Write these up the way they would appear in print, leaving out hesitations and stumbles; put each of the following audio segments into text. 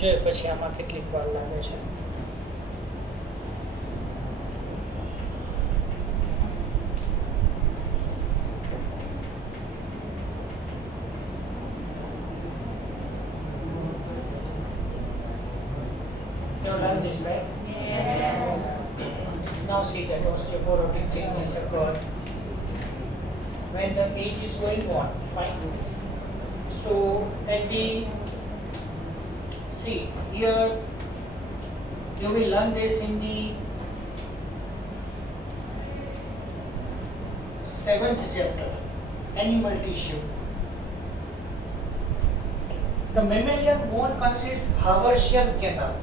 જોઈએ પછી આમાં કેટલીક વાર લાગે છે. You learn this, right? Yes. Now see that osteoporotic changes occur when the age is going on. Fine. So at the see here you will learn this in the 7th chapter, animal tissue. The mammalian bone consists Haversian canal,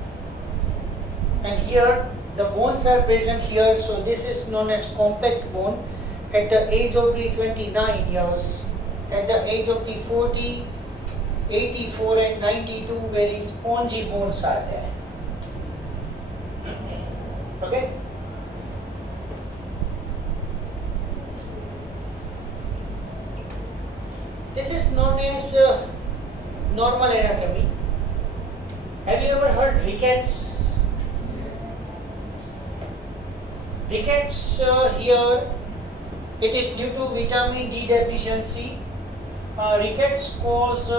and here the bones are present here, so this is known as compact bone. At the age of the 29 years, at the age of the 40, 84 and 92, very spongy bones are there. Okay. This is known as normal anatomy. Have you ever heard rickets? Rickets here, it is due to vitamin D deficiency. Rickets cause,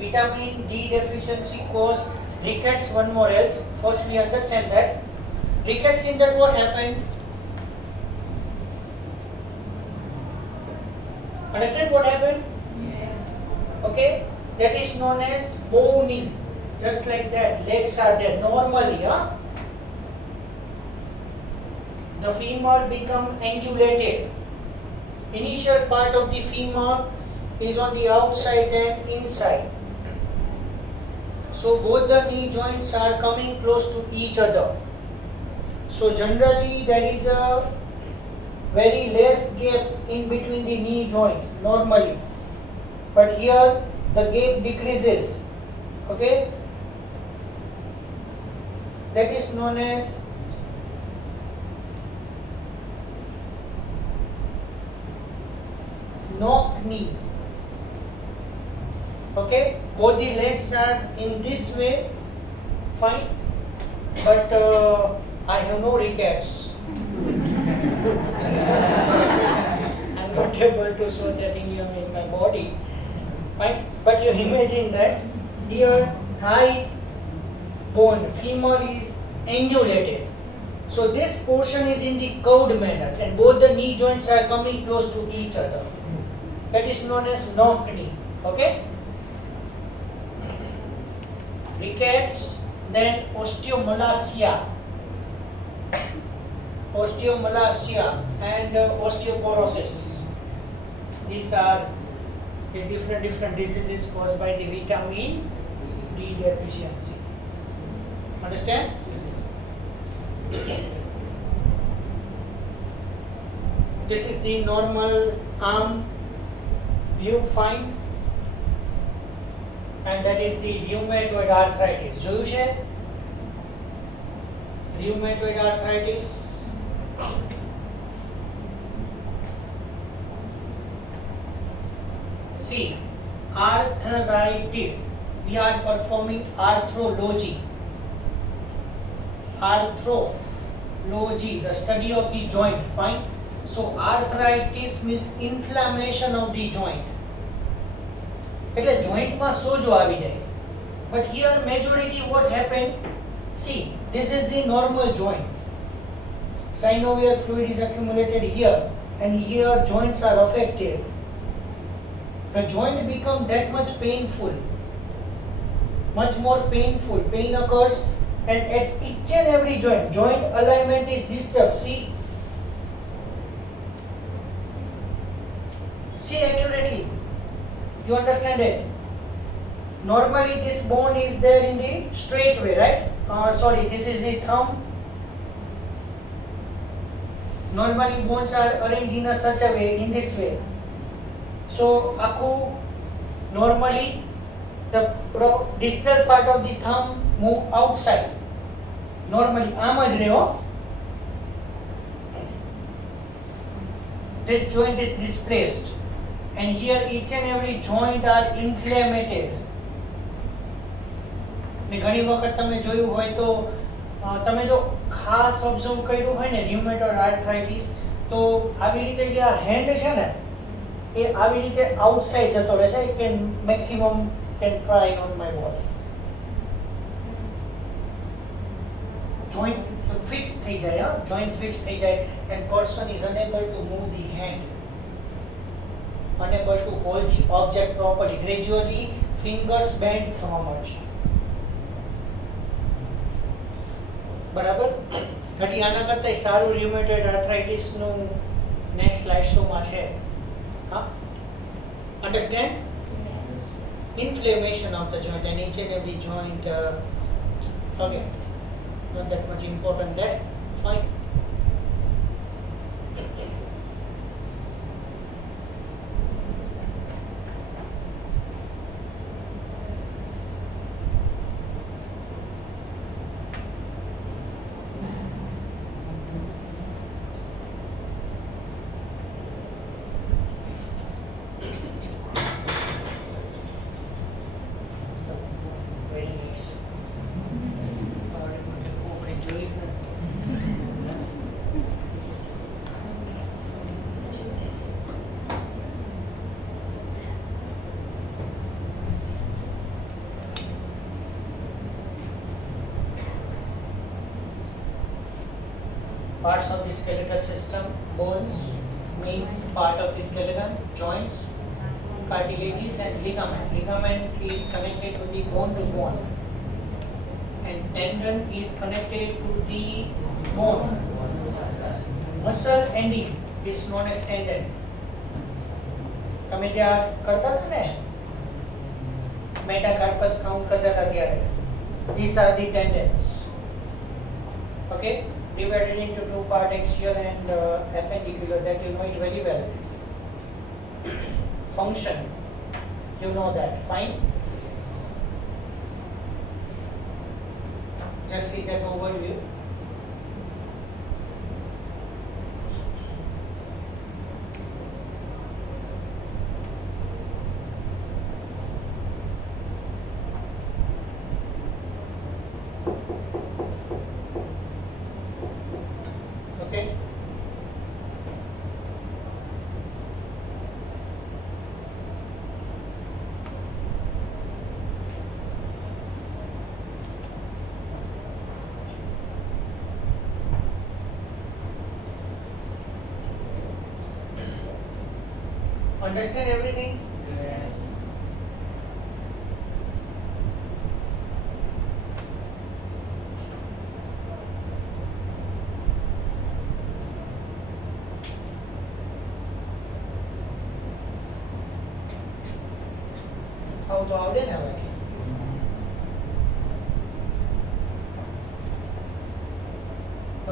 vitamin D deficiency cause rickets. One more else. First we understand that. Rickets, in that what happened? Understand what happened? Yes. Okay. That is known as bowing. Just like that. Legs are there normally. The femur become angulated. Initial part of the femur is on the outside and inside. So both the knee joints are coming close to each other. So generally there is a very less gap in between the knee joint normally. But here the gap decreases. Okay? That is known as knock knee. Okay, both the legs are in this way, fine, but I have no rickets. I'm not able to show that in my body, fine. But you imagine that here thigh bone, femur is angulated. So this portion is in the curved manner, and both the knee joints are coming close to each other. That is known as knock knee. Okay. Rickets, then osteomalacia, and osteoporosis. These are the different diseases caused by the vitamin D deficiency. Understand? This is the normal arm view, fine. And that is the rheumatoid arthritis. જોયું છે? Rheumatoid arthritis. See, arthritis. We are performing arthrology. Arthrology, the study of the joint. Fine. So arthritis means inflammation of the joint. એટલે જોઈન્ટમાં સોજો આવી જાય. But here majority what happened? See, this is the normal joint. Synovial fluid is accumulated here, and here joints are affected. The joint become that much painful, much more painful. Pain occurs, and at each and every joint alignment is disturbed. See accurately. You understand it? Normally this bone is there in the straight way, right? This is the thumb. Normally bones are arranged in such a way, in this way. So normally the distal part of the thumb move outside. Normally, આમ જ રહે. This joint is displaced. And here each and every joint are inflamed. ને ઘણી વખત તમે જોયું હોય તો તમે જો ખાસ ઓબ્ઝર્વ કર્યું હોય ને ન્યુમેટોઇડ આર્થરાઇટિસ તો આવી રીતે જે આ હેન્ડ છે ને એ આવી રીતે આઉટસાઇડ જતો રહેશે કે maximum can try on my body joint fix થઈ જાય જોઈન્ટ ફિક્સ થઈ જાય and person is enable to move the hand unable to hold the object properly. Gradually, fingers bend થવા મળશે. બરાબર? હજી આના કરતા સારું રુમેટોઇડ આર્થરાઇટિસ નું નેક્સ્ટ સ્લાઇડ શો માં છે. હા? Understand? Inflammation of the joint and each and every joint. Okay. Not that much important there. Fine. Parts of the skeletal system: bones means part of the skeleton, joints, cartilages and ligament. Ligament is connected to the bone, and tendon is connected to the bone. Muscle ending is known as tendon. તમે જે આ કરતા હતા ને મેટાકાર્પસ count કરતા હતા ત્યારે, these are the tendons. Okay, divided into two parts, axial and appendicular, that you know it very well. Function, you know that, fine. Just see that overview. Okay. Understand everything? Yes. આવું તો આવડે ને હવે.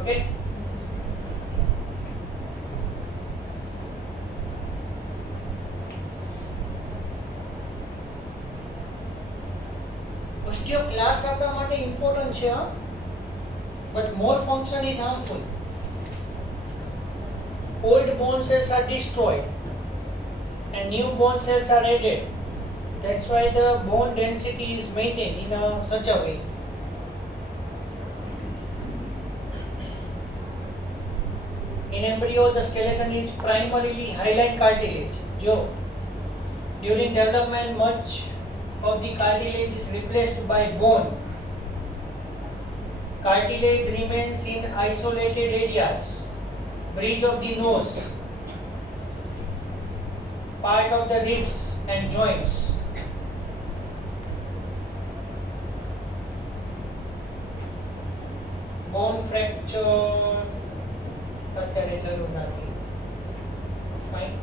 Okay. Osteoclast આપણા માટે important છે હા, but more function is harmful. Old bone cells are destroyed and new bone cells are added. That's why the bone density is maintained in such a way. In embryo, the skeleton is primarily hyaline cartilage. During development, much of the cartilage is replaced by bone. Cartilage remains in isolated areas, bridge of the nose, part of the ribs and joints. Bone fracture અત્યારે જરૂર નથી. Fine.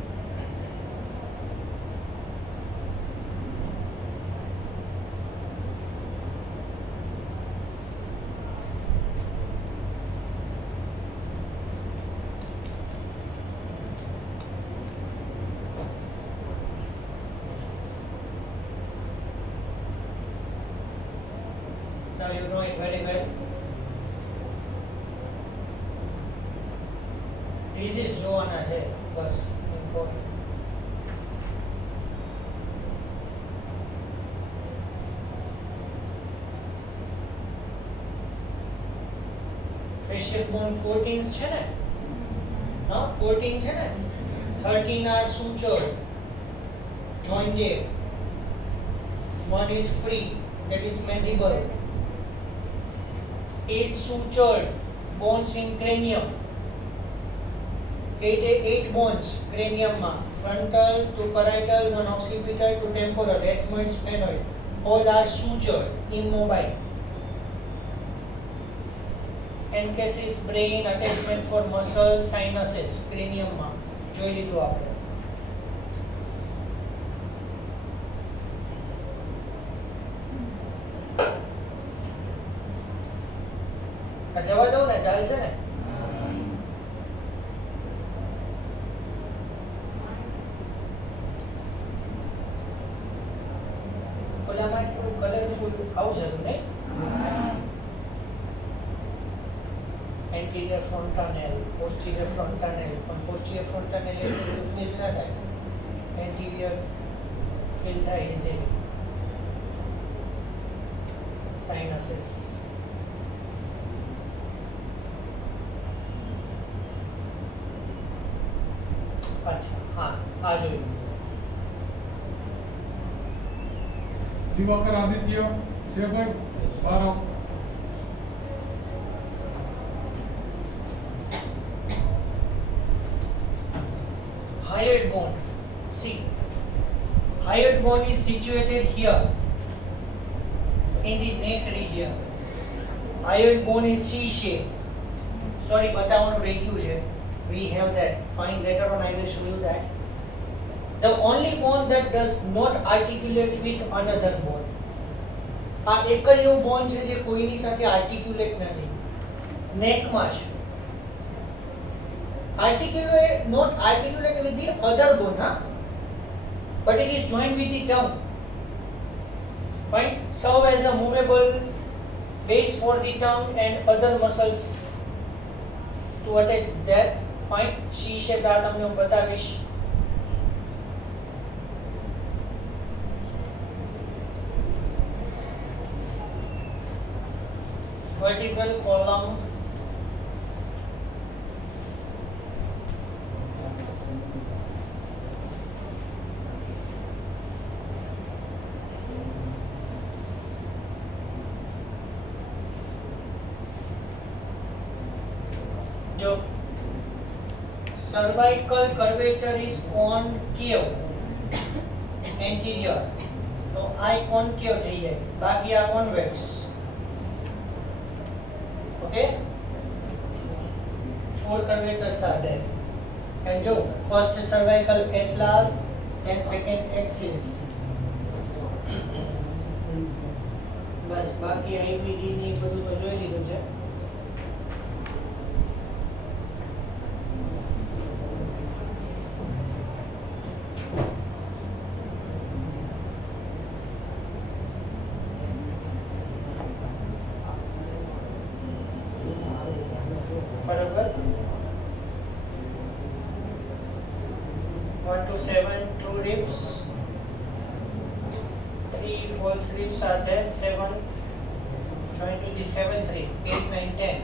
Now you know it very well. Disease જોવાના છે બસ important. Facial બોન 14 છે ને, હા 14 છે ને, 13 are sutured, jointed, one is free, that is mandible, 8 sutured bones in cranium, 8 bones cranium માં, frontal to parietal, one occipital to temporal, ethmoid, sphenoid, all are sutured, immobile. Encassis brain, attachment for muscles, sinuses, cranium માં જોઈ લીધું આપણે. જવા દઉં ને, ચાલશે ને? ઓલામાં થોડું કલરફુલ આવું જરૂર નહીં. anterior frontanel, posterior frontanel, પણ posterior frontanel એટલું ફીલ ના થાય, anterior ફીલ થાય easily. sinuses, अच्छा हाँ आ જોયું. દિવાકર આદિત્ય છે ભાઈ, બારો hyoid bone. See, hyoid bone is situated here in the neck region. Hyoid bone is C-shaped. Sorry, બતાવવાનું રહી ગયું છે. We have that. Fine. Later on, I will show you that. The only bone that does not articulate with another bone. આ એક જ એવું બોન છે જે કોઈની સાથે આર્ટિક્યુલેટ નથી. નેકમાં છે. Articulate, not articulate with the other bone, huh? But it is joined with the tongue. Fine. Serve as a movable base for the tongue and other muscles to attach that. Fine. C-shaped આ તમને હું બતાવીશ. Vertebral column, जो cervical curvature is concave anterior, तो I concave થઈ જાય, બાકી આ convex. Okay, 4 curvatures are there. And जो first cervical atlas, then second axis. બસ બાકી IBD ની બધું તો જોઈ લીધું છે. બરાબર. 1 to 7 true ribs, 3 false ribs are there, 7 join to the 7th rib, 8, 9, 10,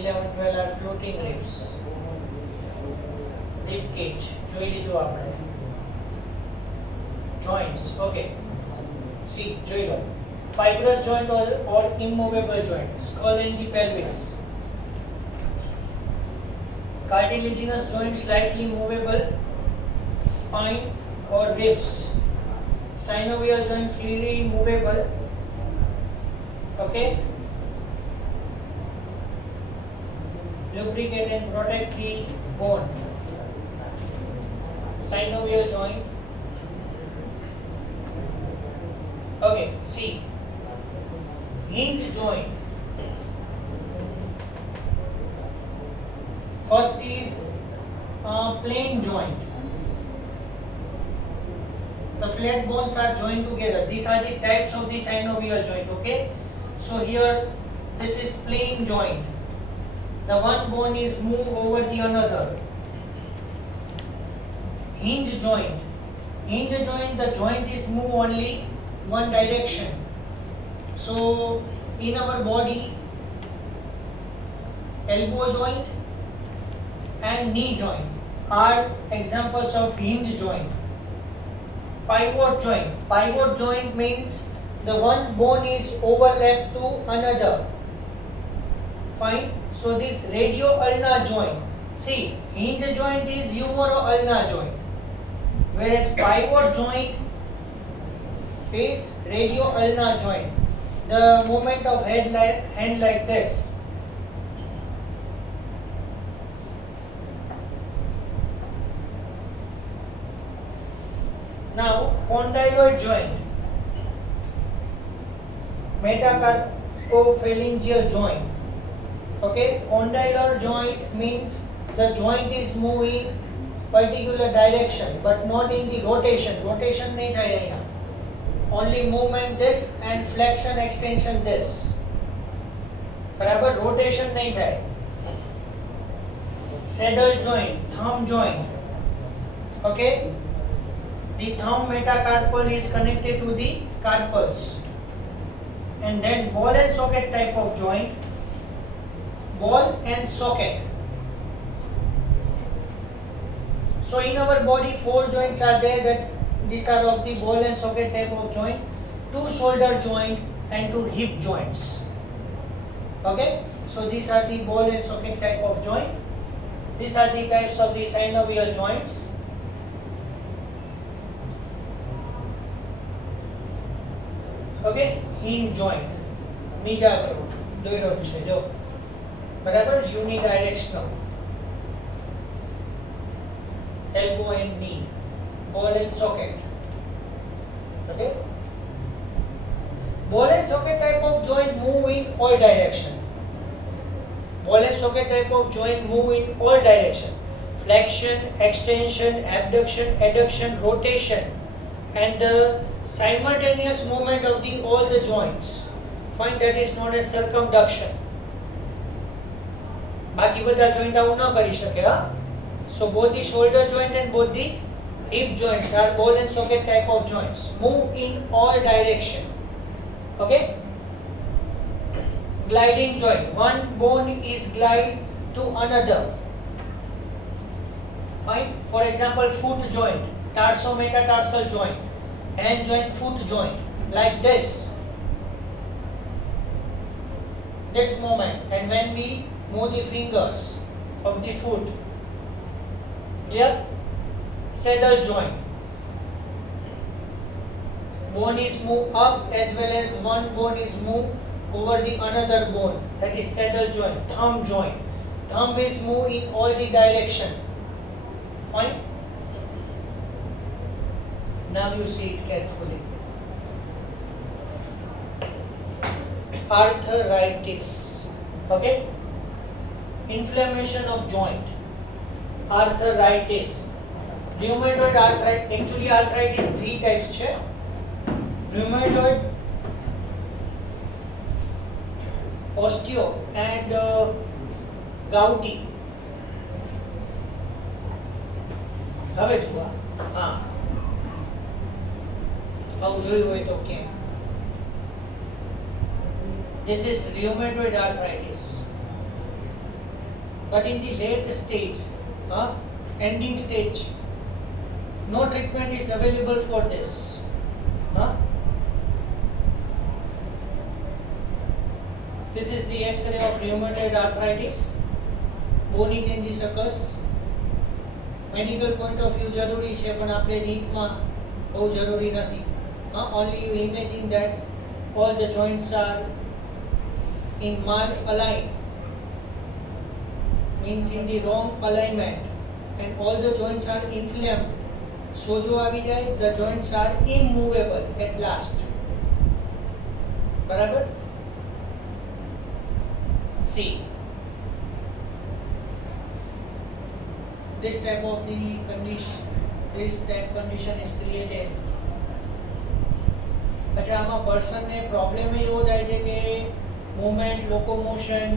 11, 12 are floating ribs. Rib cage જોઈ લીધું આપણે. Joints, okay. See, જોઈ લો. Fibrous joint or immovable joint, skull and the pelvis. Cartilaginous joint slightly movable, spine or ribs. Synovial joint freely movable. Okay. Lubricate and protect the bone. Synovial joint. Okay. See. Hinge joint. First is plain joint. The flat bones are joined together. These are the types of the synovial joint. Okay. So here this is plain joint. The one bone is moved over the another. Hinge joint. Hinge joint, the joint is moved only one direction. So in our body elbow joint and knee joint are examples of hinge joint. Pivot joint. Pivot joint means the one bone is overlapped to another. Fine. So this radio-ulnar joint. See, hinge joint is humero-ulnar joint, whereas pivot joint is radio-ulnar joint. The movement of hand like this. Now, condyloid joint, metacarpophalangeal joint. Okay, condylar joint means the joint is moving particular direction, but not in the rotation. Rotation नहीं था यहाँ. Only movement this and flexion extension this. बराबर rotation नहीं था. Saddle joint, thumb joint. Okay. The thumb metacarpal is connected to the carpals. And then ball and socket type of joint. Ball and socket. So in our body 4 joints are there, that these are of the ball and socket type of joint. 2 shoulder joint and 2 hip joints. Okay, so these are the ball and socket type of joint. These are the types of the synovial joints. Okay, hinge joint, નીચા કરો દોયડો છે જો બરાબર, unidirectional. Elbow and knee, ball and socket. Okay, ball and socket type of joint move in all direction. Ball and socket type of joint move in all direction. Flexion, extension, abduction, adduction, rotation, and the simultaneous movement of all the joints. Fine, that is known as circumduction. बाकी બધા joint આવું ન કરી શકે હા. So both the shoulder joint and both the hip joints are ball and socket type of joints. Move in all direction. Okay. Gliding joint. One bone is glide to another. Fine. For example, foot joint, tarsometatarsal joint. Hand joint, foot joint, like this moment, and when we move the fingers of the foot, here saddle joint, bone is moved up as well as one bone is moved over the another bone, that is saddle joint. Thumb joint, thumb is moved in all the direction. Fine. Now you see it carefully. Arthritis. Okay. Inflammation of joint. Arthritis. Rheumatoid arthritis. Actually, arthritis 3 types છે. Rheumatoid, osteo, and gouty. હવે જુઓ. હા. This is rheumatoid arthritis, but in the late stage, ending stage, no treatment is available for this. This is the X-ray of rheumatoid arthritis. Bony changes occurs. Medical point of view જરૂરી છે, પણ આપણે નીટમાં બહુ જરૂરી નથી. Only you imagine that all the joints are in mal-aligned, means in the wrong alignment, and all the joints are inflamed. સોજો આવી જાય, the joints are immovable at last. બરાબર? See, this type of the condition is created. अच्छा, આમાં person ने problem એવો થાય છે કે મૂવમેન્ટ, લોકોમોશન,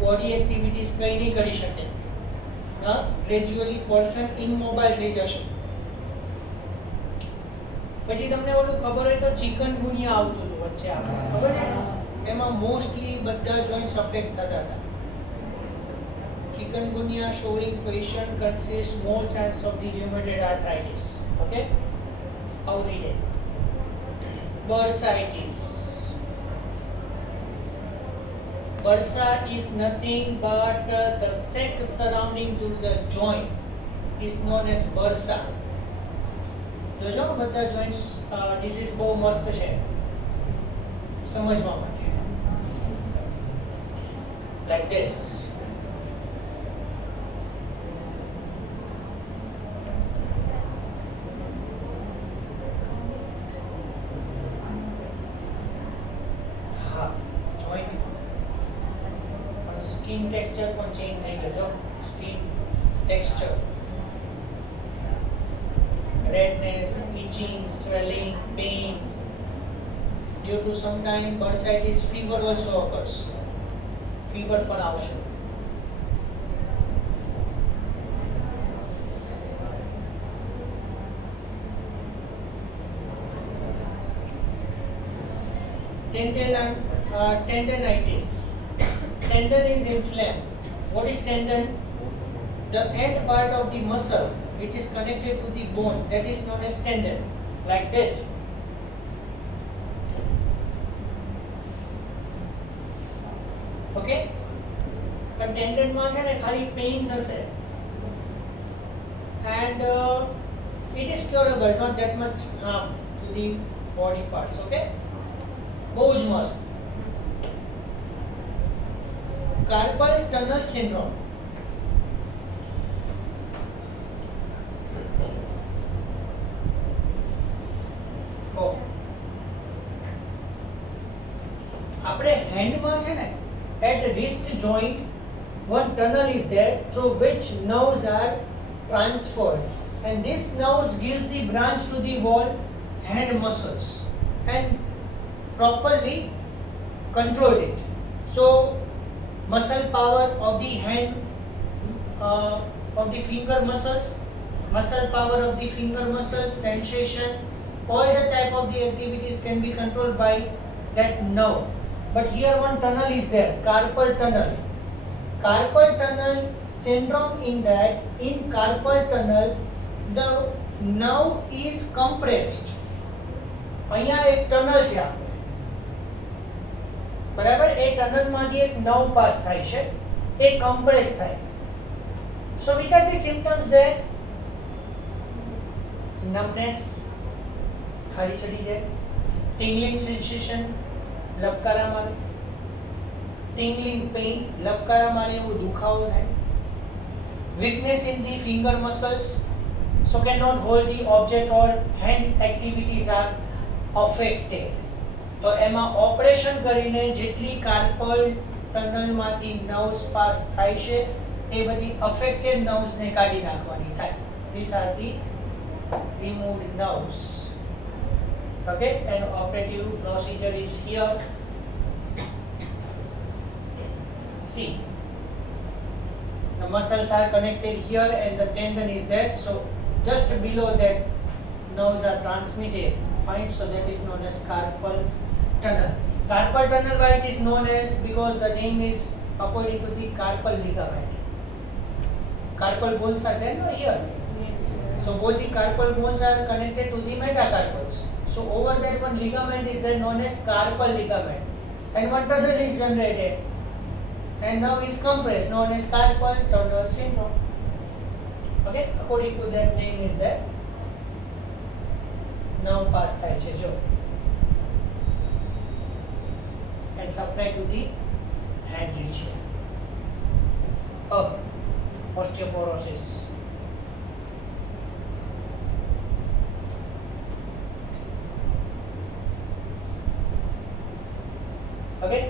બોડી એક્ટિવિટીઝ કંઈ નહીં કરી શકે. ગ્રેજ્યુઅલી पर्सन ઇમોબાઇલ થઈ જશે. પછી તમને ઓલું ખબર હોય તો ચિકનગુનિયા આવતું હતું વચ્ચે, આપણે ખબર છે, એમાં મોસ્ટલી બધા જોઈન્ટ્સ અફેક્ટ થતા હતા. Chikungunya showing patient consists more chance of the rheumatoid arthritis. Okay, how they did. Bursitis. Bursa is nothing but the sac surrounding to the joint is known as bursa. જોજો બધા joints disease બહુ મસ્ત છે સમજવા માટે. Like this. Skin texture પણ change થઈ ગયો જો skin texture, redness, itching, swelling, pain due to sometimes bursitis. Fever also occurs. Fever પણ આવશે. Tendinitis. Tendon is inflamed. What is tendon? The end part of the muscle which is connected to the bone, that is known as tendon. Like this. Okay? But tendon માં છે ને ખાલી pain થશે. And it is curable, not that much harm to the body parts. Okay? બહુ જ મસ્ત. Carpal tunnel syndrome. આપણે હેન્ડમાં છે ને at wrist joint one tunnel is there through which nerves are transferred, and this nerves gives the branch to the whole hand muscles and properly control it. So muscle power of the hand, of the finger muscles, muscle power of the finger muscles, sensation, all the type of the activities can be controlled by that nerve. But here one tunnel is there, carpal tunnel. Carpal tunnel syndrome, in that in carpal tunnel the nerve is compressed. અહીંયા એક tunnel છે આપણે બરાબર, એ tunnel માંથી એક nerve pass થાય છે, એ compress થાય. So which are the symptoms there? Numbness, ખાલી ચડી જાય, tingling sensation, લપકારા મારે, tingling pain, લપકારા મારે એવું દુખાવો થાય, weakness in the finger muscles, so cannot hold the object or hand activities are affected. તો એમાં ઓપરેશન કરીને જેટલી કાર્પલ ટનલ માંથી નર્વ્સ પાસ થાય છે એ બધી અફેક્ટેડ નર્વ્સ ને કાઢી નાખવાની થાય. These are the removed nerves. Okay, and operative procedure is here. See, the muscles are connected here and the tendon is there, so just below that nerves are transmitted. Fine, so that is known as carpal tunnel. Carpal tunnel, why it is known as? Because the name is according to the carpal ligament. Carpal bones are there, no, here. So both the carpal bones are connected to the metacarpals. So over that one ligament is there known as carpal ligament, and one tunnel is generated, and now is compressed, known as carpal tunnel syndrome. Okay, according to that name is there. Now pass થાય છે જો, and supply to the hand region. Osteoporosis. Okay,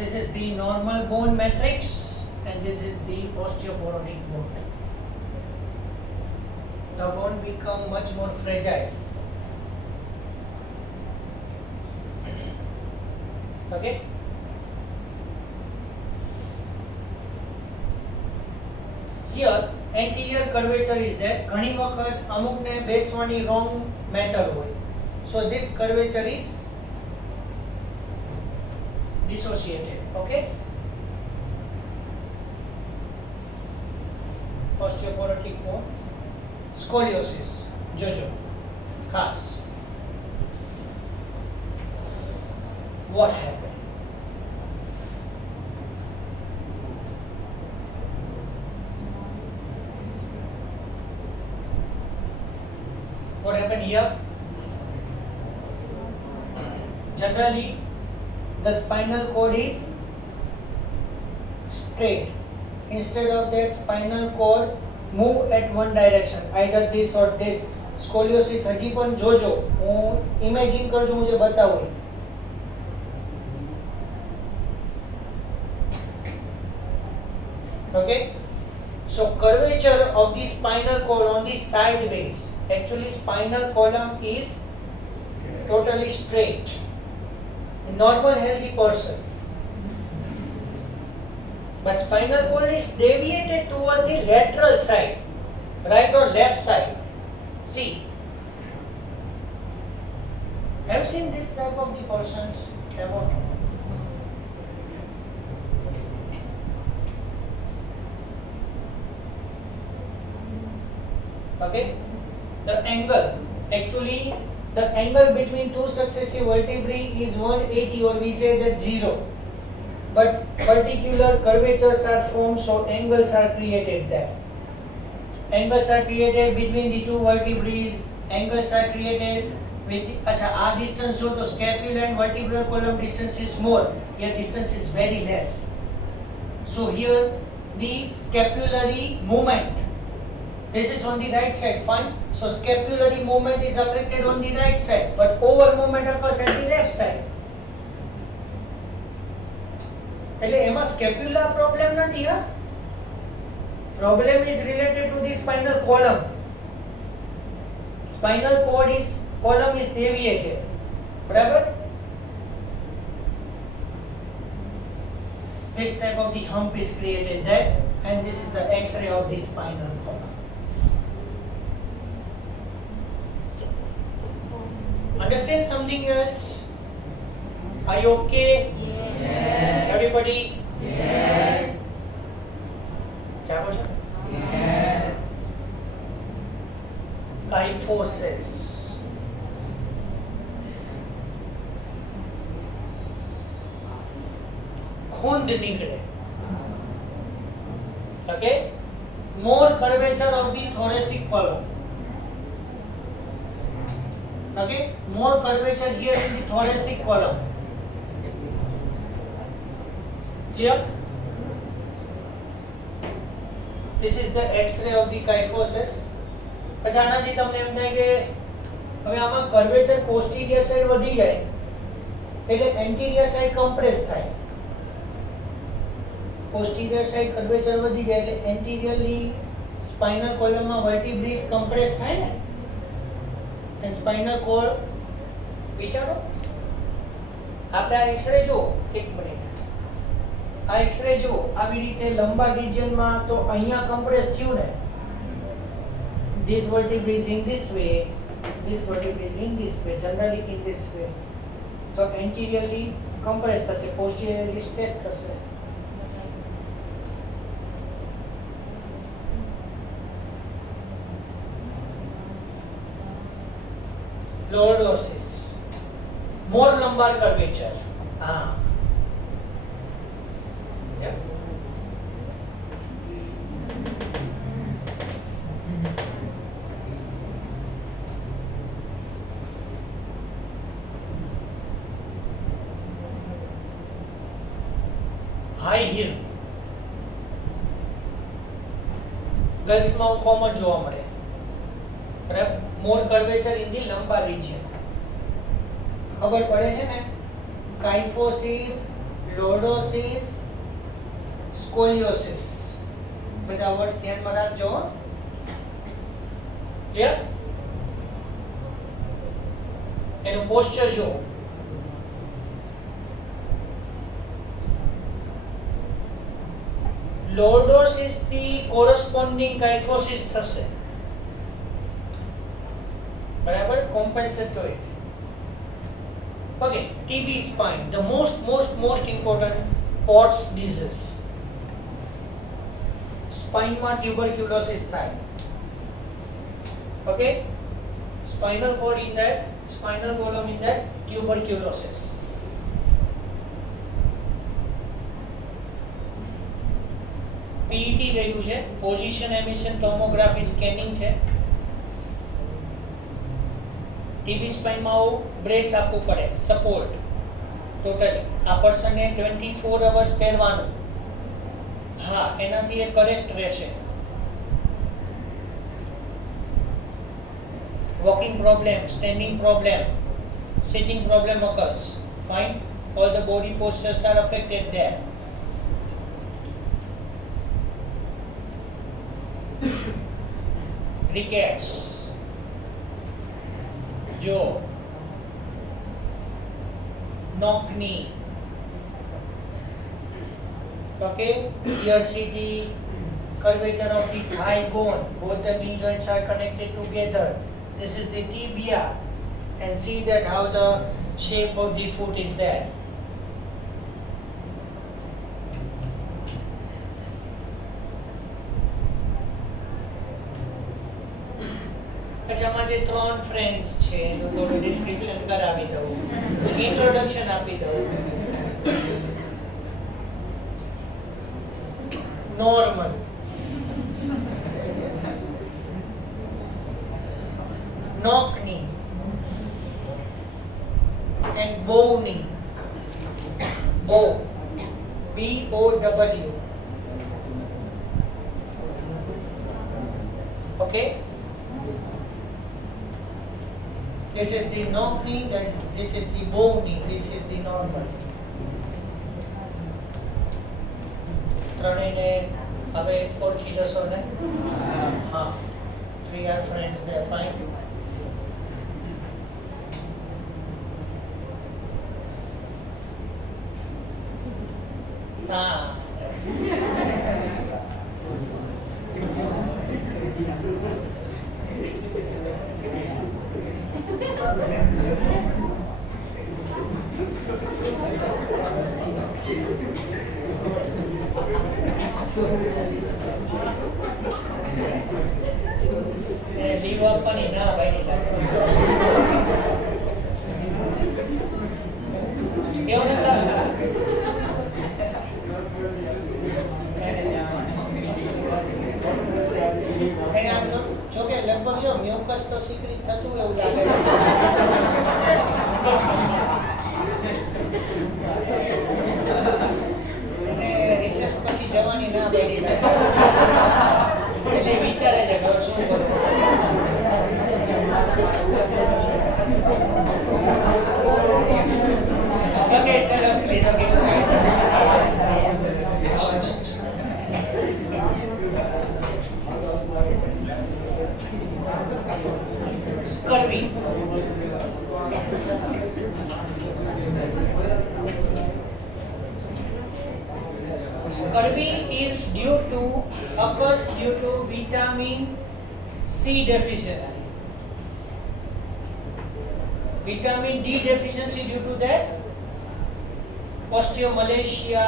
this is the normal bone matrix and this is the osteoporotic bone. The bone become much more fragile. Okay, here anterior curvature is there. ઘણી વખત અમુકને બેસવાની wrong method હોય, so this curvature is dissociated. Okay, ઓસ્ટિયોપોરોટિક bone, scoliosis. જોજો ખાસ what happened. What happened here? Generally the spinal cord is straight. Instead of that, spinal cord move at one direction, either this or this. Scoliosis હજી પણ જોજો, હું imagine કરજો, મુજે બતાવું. Okay, so curvature of the spinal cord on the sideways. Actually spinal column is totally straight. A normal healthy person, but spinal cord is deviated towards the lateral side, right or left side. See, have you seen this type of the persons? Okay, the angle, actually the angle between two successive vertebrae is 180, or we say that 0, but particular curvatures are formed, so angles are created there. Angles are created between the two vertebrae, angles are created with acha our distance so to scapula and vertebral column distance is more, here distance is very less. So here the scapulary movement, this is on the right side, fine. So scapulary movement is affected on the right side, but over movement occurs at the left side. એટલે એમાં scapula problem નથી, હા. Problem is related to the spinal column. Spinal cord is column is deviated, બરાબર. This type of the hump is created there, and this is the X-ray of the spinal column. Understand something else? Are you okay? Yes. Everybody? Yes. क्या बोला? Yes. Kyphosis. खूंद निकले. Okay? More curvature of the thoracic column. Okay, more curvature here in the thoracic column. Clear? This is the X-ray of the kyphosis. પછી આનાથી તમને એમ થાય કે હવે આમાં કર્વેચર પોસ્ટીરિયર સાઈડ વધી જાય એટલે એન્ટીરિયર સાઈડ કમ્પ્રેસ થાય. પોસ્ટીરિયર સાઈડ કર્વેચર વધી જાય એટલે એન્ટીરિયરલી સ્પાઇનલ કોલમમાં વર્ટિબ્રેસ કમ્પ્રેસ થાય ને, and spinal cord. વિચારો આપણે આ એક્સરે જો, એક મિનિટ, આ એક્સરે જો આવી રીતે લંબા રિજિયનમાં તો અહીંયા કમ્પ્રેસ થયું ને, this vertebrae is in this way, this vertebrae is in this way, generally in this way, તો anteriorly compress થશે, posteriorly straight થશે. Lordosis, more lumbar curvature. Yeah. High heel. ગર્લ્સમાં કોમન જોવા મળે. More curvature in the lumbar region. ખબર પડે છે ને? Kyphosis, lordosis, scoliosis. બધા વર્ડ્સ ધ્યાનમાં રાખજો. ક્લિયર? એનું પોસ્ચર જો. Lordosis થી corresponding kyphosis થશે. બરાબર, compensatory. Okay, TB spine, the most important Pott's disease. સ્પાઇનમાં ટ્યુબરક્યુલોસિસ થાય. Okay, spinal cord in that, spinal column in that tuberculosis. PET ગયું છે, પોઝિશન એમિશન ટોમોગ્રાફી સ્કેનિંગ છે. ટીબી સ્પાઇનમાં બ્રેસ આપવું પડે, સપોર્ટ ટોટલી. આ પર્સનને 24 અવર્સ પહેરવાનું. હા, એનાથી એ કરેક્ટ રહેશે. Walking problem, standing problem, sitting problem occurs. Fine. All the body postures are affected there. Rickets, jaw, knock knee. Okay, here see the curvature of the thigh bone. Both the knee joints are connected together. This is the tibia, and see that how the shape of the foot is there. अच्छा, माजे 3 friends છે એનું થોડું description કરાવી દઉં, introduction આપી દઉં. Normal, knock knee, and bow knee. Bow, B-O-W. Okay, this is the knock knee, and this is the bow knee. This is the normal. ત્રણેયને હવે ઓળખી જશો ને? હા, 3 are friends, they are fine. હા, લીવ આપવાની ના ભાઈ કેવું નથી લાગતું? જો કે લગભગ જો મ્યુકસ તો સિક્રેટ થતું એવું લાગે છે. અને રિસર્ચ પછી જવાની ના પડી લાગે એટલે વિચારે છે ઘર શું કરવું. ઓકે, ચલો please. Scurvy. Scurvy is occurs due to vitamin C deficiency. Vitamin D deficiency, due to that osteomalacia,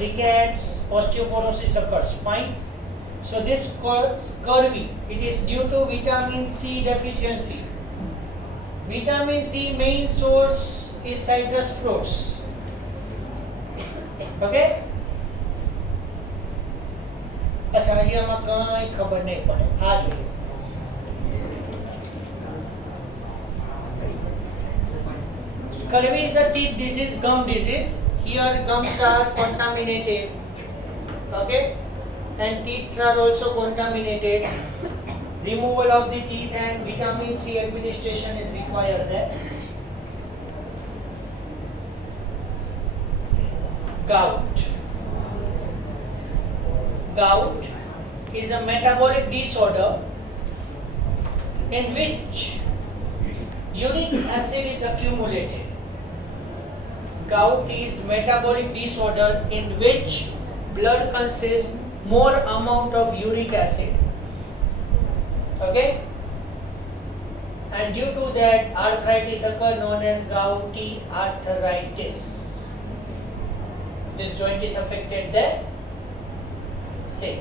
rickets, osteoporosis occurs. Fine. So this scurvy, it is due to vitamin C deficiency. Vitamin C main source is citrus fruits. Okay? अच्छा, हजी आमा कई खबर नहीं पड़े. आ જોઈએ. Scurvy is a teeth disease, gum disease. Here gums are contaminated. Okay? And teeth are also contaminated. Removal of the teeth and vitamin C administration is required there. Gout. Gout is a metabolic disorder in which uric acid is accumulated. Gout is metabolic disorder in which blood consists more amount of uric acid. Okay, and due to that arthritis occur, known as gouty arthritis. This joint is affected there. Say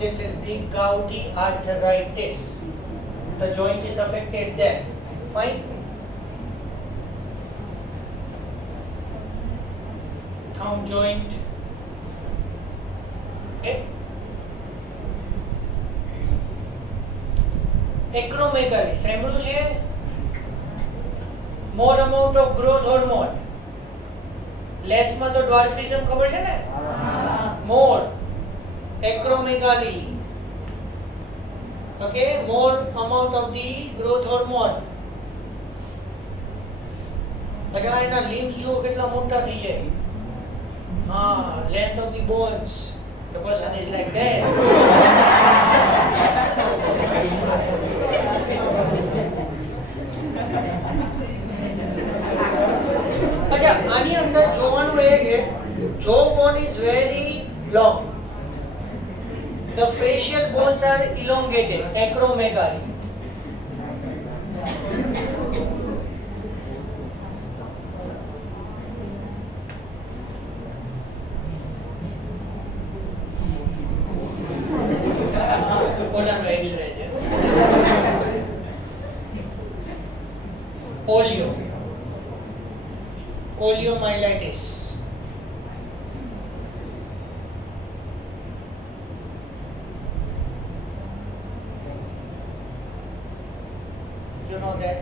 This is the gouty arthritis. The joint is affected there. Fine. Thumb joint. Okay. Acromegaly. સાંભળ્યું છે? More amount of growth hormone. Less માં તો dwarfism ખબર છે ને? More. Acromegaly. Okay, more amount of the growth hormone. अच्छा એના limbs જો કેટલા મોટા થઈ જાય. Length of the bones. The person is like that. अच्छा આની અંદર જોવાનું એ છે jaw bone is very long. The facial bones are elongated. Acromegaly. Polio. Poliomyelitis. You know that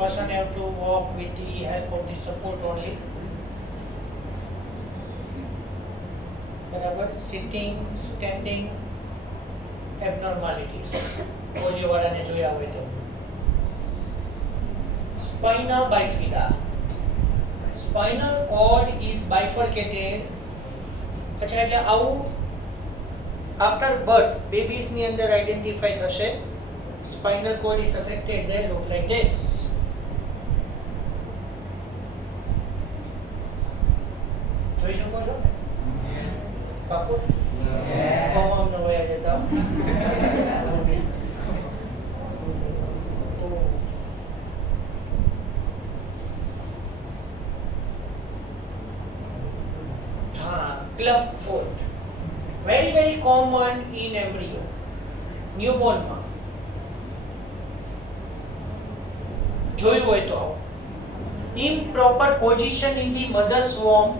person have to walk with the help of the support only. Whenever sitting, standing, abnormalities. Polio વાળાને જોયા હોય તો. Spina bifida. Spinal cord is bifurcated. अच्छा એટલે આવું after birth babies ની અંદર identify થશે. Spinal cord is affected. They look like this. જોઈ શકો છો? પાકું? કોમ ન હોય જતા. Club foot. Very very common in embryo. Newborn માં. જોયું હોય તો improper position in the mother's womb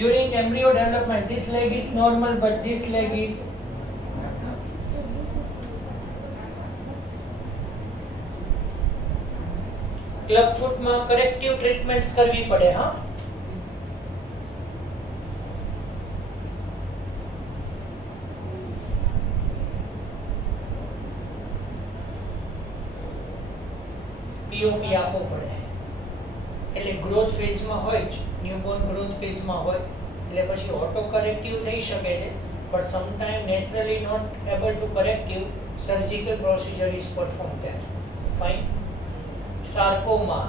during embryo development. This leg is normal but this leg is club foot માં corrective treatments કરવી પડે હા. POP આપવો પડે એટલે ગ્રોથ ફેઝમાં હોય જ ન્યૂબોર્ન ગ્રોથ ફેઝમાં હોય એટલે પછી ઓટો કરેક્ટિવ થઈ શકે છે but sometimes naturally not able to corrective surgical procedure is performed there. Fine. Sarcoma.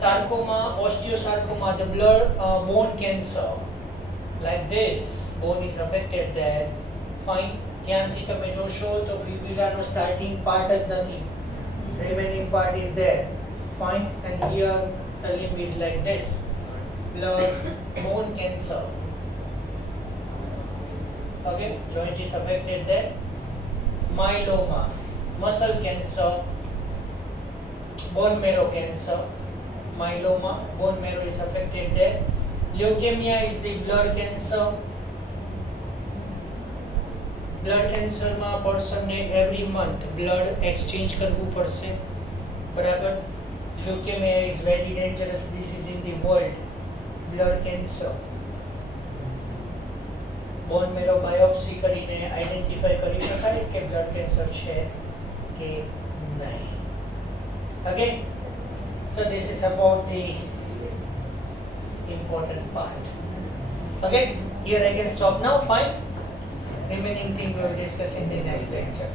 Sarcoma, osteosarcoma, the blood bone cancer like this bone is affected there. Fine. ધ્યાનથી તમે જોશો તો ફિબ્યુલાનો સ્ટાર્ટિંગ પાર્ટ જ નથી. Remaining part is there. Fine. And here the limb is like this. Blood, bone cancer. Okay, joint is affected there. Myeloma, muscle cancer, bone marrow cancer. Myeloma, bone marrow is affected there. Leukemia is the blood cancer. Blood cancer માં person ને every month blood exchange કરવું પડશે. બરાબર. Leukemia is very dangerous disease in the world. Blood cancer. Bone marrow biopsy કરીને identify કરી શકાય કે blood cancer છે કે નહીં. Okay. So this is about the important part. Okay. Here I can stop now. Fine. Remaining thing we will discuss in the next lecture.